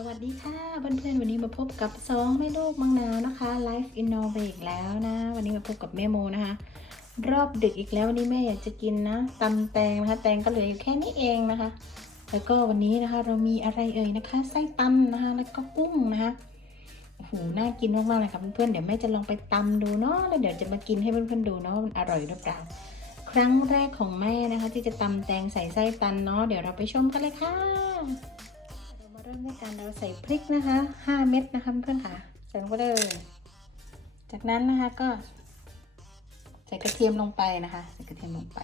สวัสดีค่ะเพื่อนๆวันนี้มาพบกับสองแม่ลูกมังนาวนะคะ Life in Norway อีกแล้วนะ วันนี้มาพบกับแม่โมนะคะ รอบดึกอีกแล้ววันนี้แม่อยากจะกินนะตำแตงนะคะแตงก็เหลืออยู่แค่นี้เองนะคะ แล้วก็วันนี้นะคะเรามีอะไรเอ่ยนะคะไส้ตำนะคะ แล้วก็กุ้งนะคะโอ้โหน่ากินมากๆเลยค่ะเพื่อนๆเดี๋ยวแม่จะลองไปตำดูเนาะแล้วเดี๋ยวจะมากินให้เพื่อนๆดูเนาะว่ามันอร่อยหรือเปล่าครั้งแรกของแม่นะคะ ที่จะตำแตงใส่ไส้ตันเนาะเดี๋ยวเราไปชมกันเลยค่ะ เริ่มด้วยการเราใส่พริกนะคะ 5 เม็ดนะคะเพื่อนค่ะ ใส่ลงไปเลย จากนั้นนะคะก็ ใส่กระเทียมลงไปนะคะ ใส่กระเทียมลงไป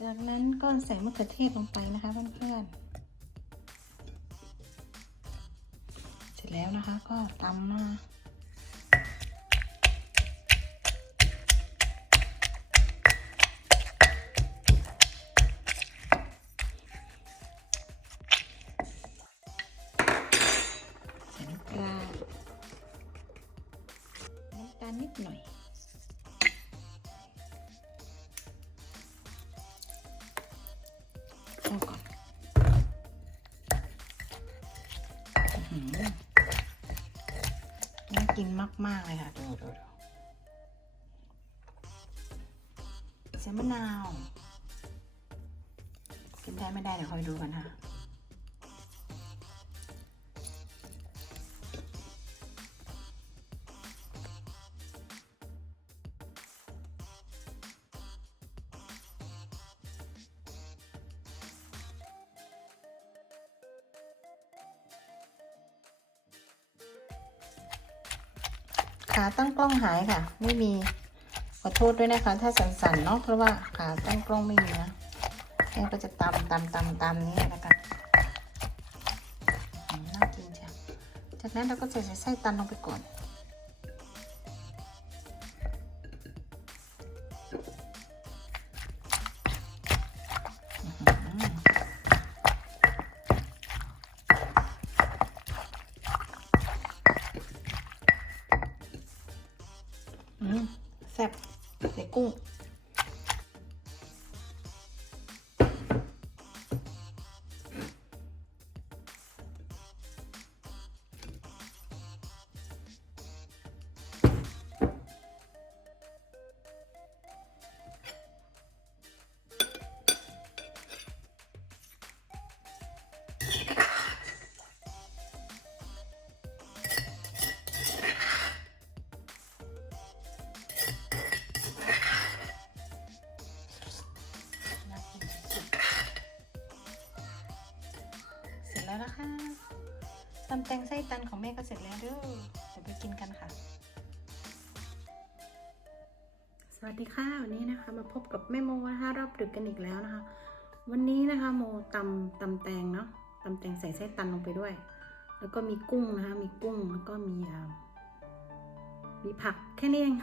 จากนั้นก็ใส่มะเขือเทศลงไปนะคะเพื่อนๆ เสร็จแล้วนะคะก็ตำมาาลนิดหน่อย เอาก่อนอื้อหือน่ากินมาก ๆ เลยค่ะ ดูดูดูใส่มะนาว กินได้ไม่ได้เดี๋ยวคอยดูกันค่ะ กล้องหายค่ะ ไม่มีขอโทษด้วยนะคะ ถ้าสั่นๆเนาะเพราะว่าขาตั้งกล้องไม่มีนะแม่ก็จะตำตำตำตำนี้นะคะอืมน่ากินจ้ะจากนั้นเราก็ใส่ไส้ตันลงไปก่อน ซ่บใส่กุ้ง แตงไส้ตันของแม่ก็เสร็จแล้วเด้อเดี๋ยวไปกินกันค่ะ สวัสดีค่ะวันนี้นะคะ มาพบกับแม่โมนะคะรอบดึกกันอีกแล้วนะคะ วันนี้นะคะโมตำตำแตงเนาะตำแตงใส่ไส้ตันลงไปด้วย แล้วก็มีกุ้งนะคะมีกุ้งแล้วก็มีมีผักแค่นี้เอง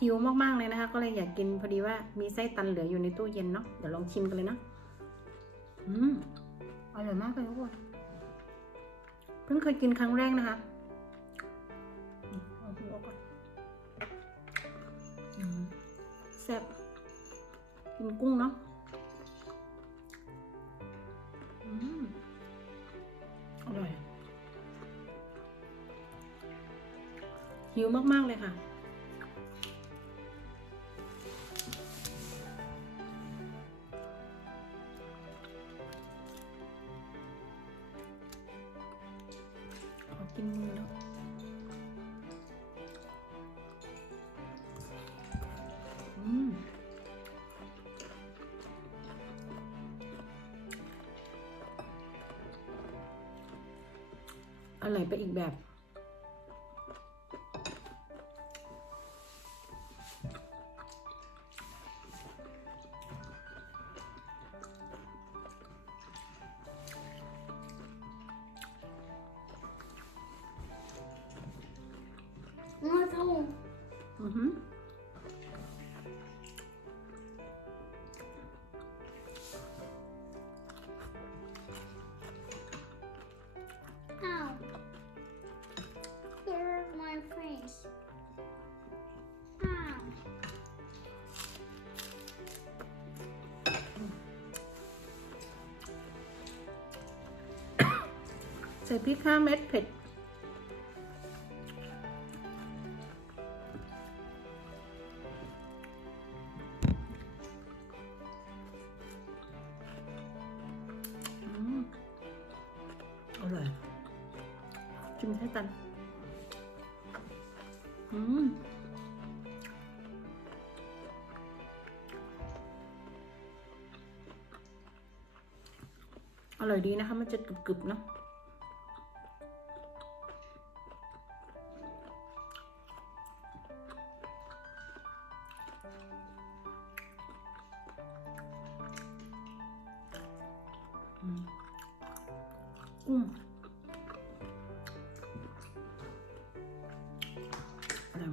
หิวมากๆเลยนะคะ ก็เลยอยากกินพอดีว่ามีไส้ตันเหลืออยู่ในตู้เย็นเนาะเดี๋ยวลองชิมกันเลยเนาะอืมอร่อยมากเลยทุกคน พิ่งเคยกินครั้งแรกนะคะเอาหัวก่อนอืมแซ่บกินกุ้งเนาะอืมอร่อยหิวมาก ๆ เลยค่ะ อร่อยไปอีกแบบ ส่พริกห้าเม็ดเผ็ด อร่อยชิมใช้ตัน อืมอร่อยดีนะคะ มันจะกรึบๆเนาะ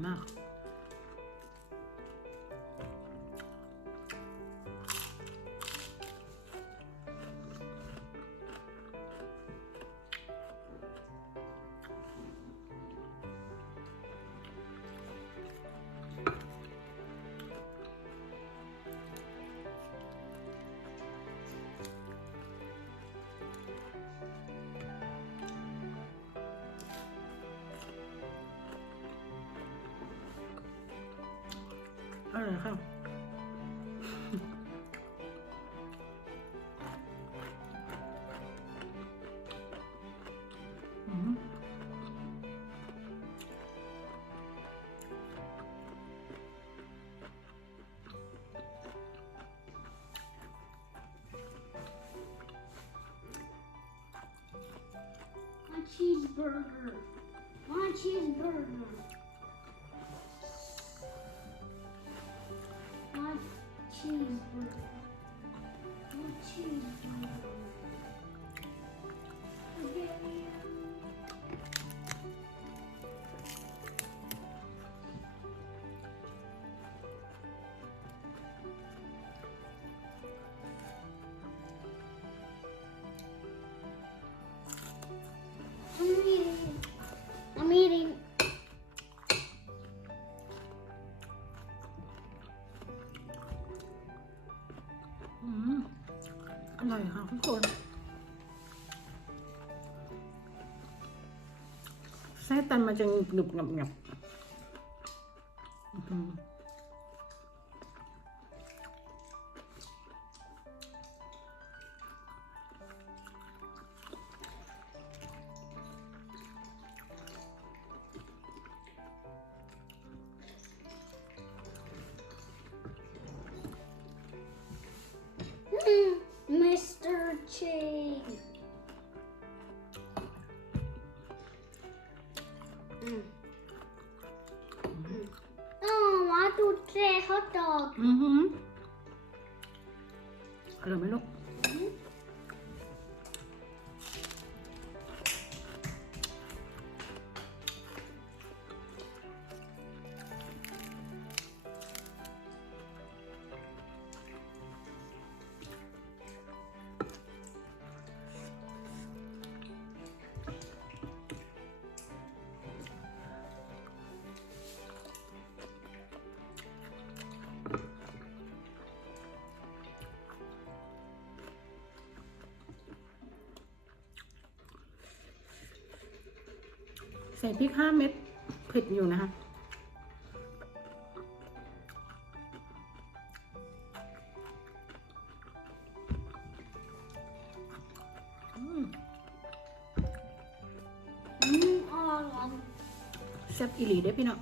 อ อยมากอร่อยค่ะอืม My cheeseburger. My cheeseburger. Чизбургер. Ну, чизбургер. ตันมันจะหนึบๆงับๆอื้อหื Mm. Mm. Oh, I want to try hot dog. อือหือ ส่พริกห้าเม็ดเผ็ดอยู่นะคะอืม Mm, oh, แซ่บอีหลีได้อพี่เนาะ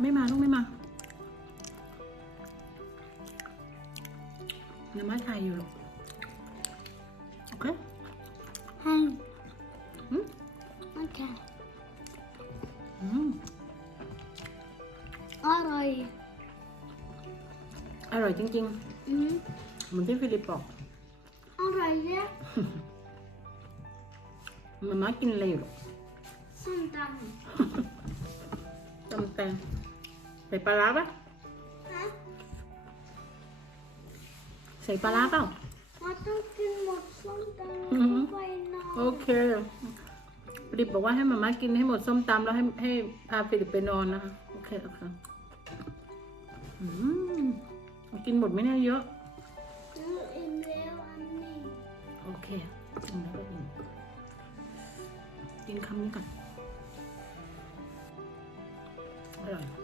ไม่มาลูกไม่มาน้ำมาถ่ายอยู่ลูกโอ Alright. อร่อยจริง Mm. ๆเหมือนที่ฟิลิปบอก Alright, yeah. มาม่ากินอะไรอยู่ลูก Sometimes. ตำแตงใส่ปลาร้าปะ Huh? ใส่ปลาร้าเปล่า I don't think what sometimes Mhm. right now. โอเคฟิลิปบอกว่าให้มาม่ากินให้หมดส้มตำแล้วให้ให้พาฟิลิปไปนอนนะคะ โอเคโอเค อืมกินหมดไหมเนี่ยเยอะอิ่มแล้วอันนี้โอเคกินแล้วก็กินกินคำนี้ก่อนอร่อย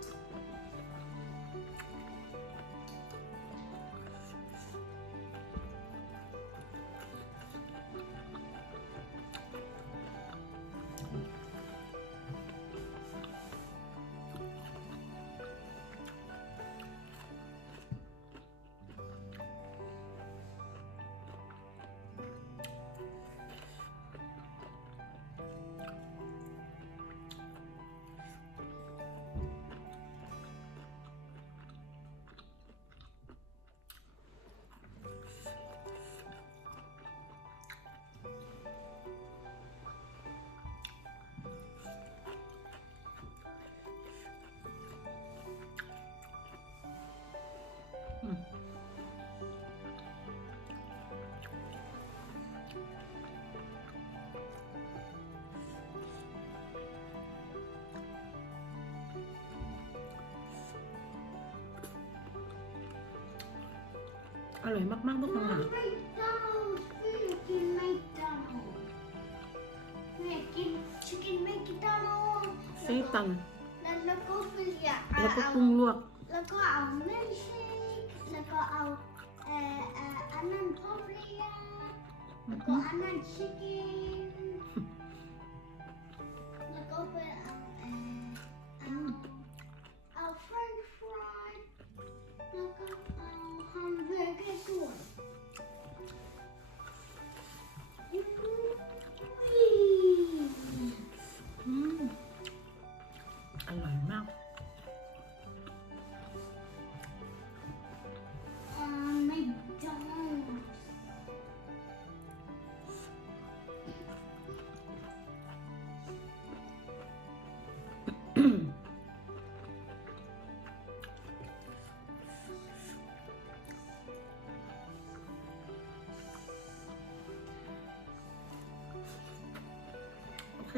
ร่อยมากๆทุกคนค่ะไม่ต้อยมากกินชิคกี้ไม่กินต้องไส้ตันแล้วก็ไม่อยาแล้วก็กุ้งลวก แล้วก็เอาเมลเชคแล้วก็เอาเอ่อเอ่ออันนั้นพอเรียแล้วก็อันนั้นชิคกี้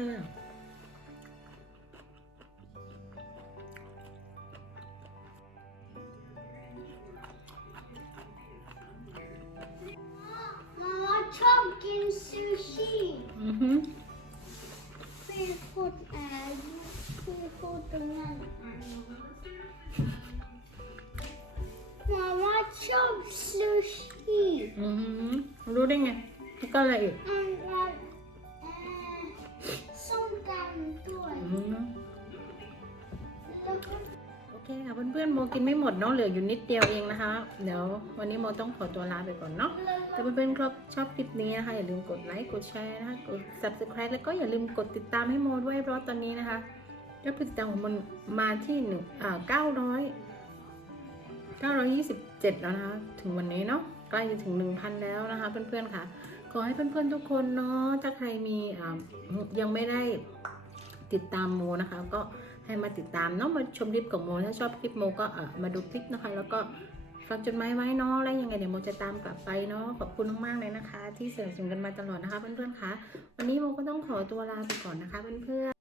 โอเคมาม่าชอบกินซูชิอือฮึพี่พูดเอ่อพี่พูดตรง เคค่ะเพื่อนๆโมกินไม่หมดเนาะเหลืออยู่นิดเดียวเองนะคะ เดี๋ยววันนี้โมต้องขอตัวลาไปก่อนเนาะถ้าเพื่อนๆครับชอบคลิปนี้นะคะอย่าลืมกดไลค์กดแชร์นะคะกด subscribe แล้วก็อย่าลืมกดติดตามให้โมด้วยเพราะตอนนี้นะคะยอดผู้ติดตามของมันมาที่หนึ่งอ่าเก้าร้อยเก้าร้อยยี่สิบเจ็ดแล้วนะคะถึงวันนี้เนาะใกล้จะถึงหนึ่งพันแล้วนะคะ เพื่อนๆค่ะ ขอให้เพื่อนๆทุกคนเนาะถ้าใครมีอ่ายังไม่ได้ติดตามโมนะคะก็ ให้มาติดตามเนาะมาชมคลิปของโมถ้าชอบคลิปโมก็อะมาดูคลิปนะคะ แล้วก็ฝากจดหมายไว้เนาะแล้วยังไงเดี๋ยวโมจะตามกลับไปเนาะขอบคุณมากๆเลยนะคะ ที่เสียงสนุนกันมาตลอดนะคะเพื่อนๆคะวันนี้โมก็ต้องขอตัวลาไปก่อนนะคะเพื่อนๆ